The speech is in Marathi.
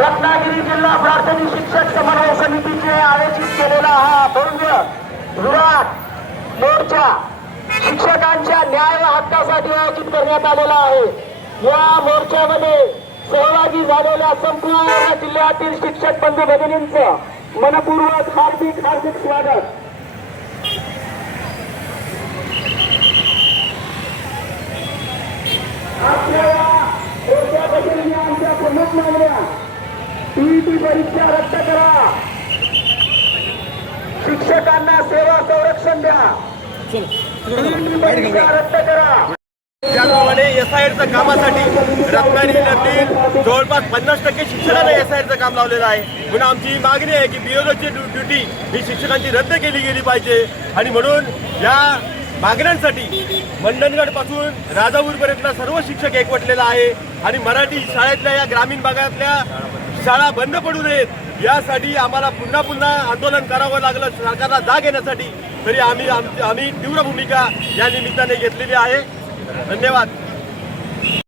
रत्नागिरी जिल्हा प्राथमिक शिक्षक समन्वय समितीचे आयोजित केलेला हा भव्य विराट मोर्चा शिक्षकांच्या न्याय व हक्कासाठी आयोजित करण्यात आलेला आहे। या मोर्चामध्ये सहभागी झालेल्या संपूर्ण जिल्ह्यातील शिक्षक बंधू भगिनींचं मनपूर्वक हार्दिक स्वागत। आपल्याला आमच्या प्रमुख मागण्या टीईटी परीक्षा रद्द करा, शिक्षकांना सेवा संरक्षण द्या, टीईटी परीक्षा रद्द करा। त्याप्रमाणे एसआयआरच्या कामासाठी रत्नागिरीतील जवळपास 50% शिक्षकांना एसआयआरचं काम लावलेलं आहे। म्हणून आमची मागणी आहे की बीओची ड्युटी ही शिक्षकांची रद्द केली गेली पाहिजे आणि म्हणून या मागण्यांसाठी मंडणगड पासून राजापूरपर्यंत सर्व शिक्षक एकवटलेला आहे आणि मराठी शाळेतल्या या ग्रामीण भागातल्या शाळा बंद पडू नयेत यासाठी आम्हाला पुन्हा आंदोलन करावं लागलं सरकारला जाग येण्यासाठी। तरी आम्ही तीव्र भूमिका या निमित्ताने घेतलेली आहे। धन्यवाद।